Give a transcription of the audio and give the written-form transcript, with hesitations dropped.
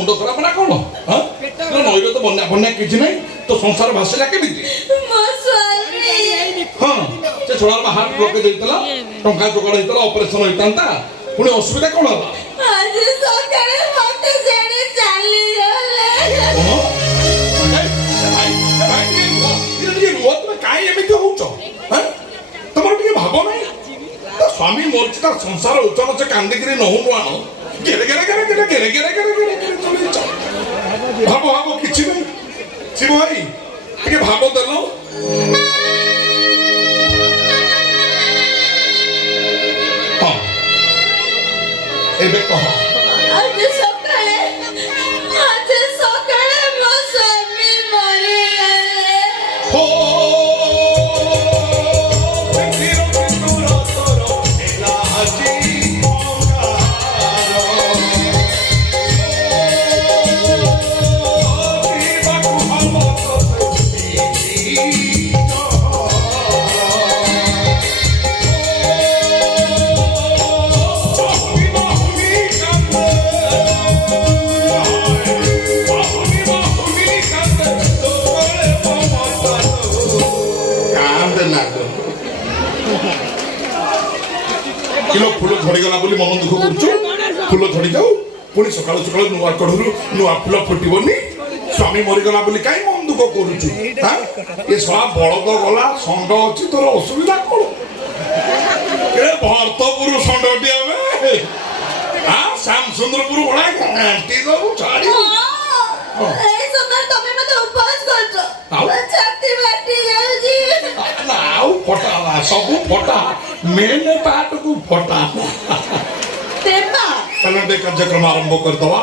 मुंड खराब ना कौन नईर तो बन्या बन्या किसी ना तो संसार भाषा के हाँ से छोड़ा हार्ट ब्लॉकेज होता टंका जोगाड़ होता ऑपरेशन होता पुणी असुविधा कौन है भाव ना स्वामी मोर्च संसार उच्चन से कांदिक नहुनु आण घेरे घेरे घेरे घेरे घेरे घेरे घेरे घेरे घेरे भाव भाव किसी नहीं शिव भाई टे भाव देल हाँ एबे कह किलो फूल झड़गला बोली मन दुख कर फूल झड़ी जाऊ पुणी सका सका नुआ कड़ू नुआ फूल फुटबनी स्वामी मरीगला बोली कहीं मन दुख कर सला बलद गला षंड अच्छी तोर असुविधा कौन भरतपुर षंडी हाँ श्याम सुंदरपुर बड़ा घंटी सब छाड़ी फटा सब फटा मेन पार्ट को फटा कार्यक्रम आरंभ करदवा।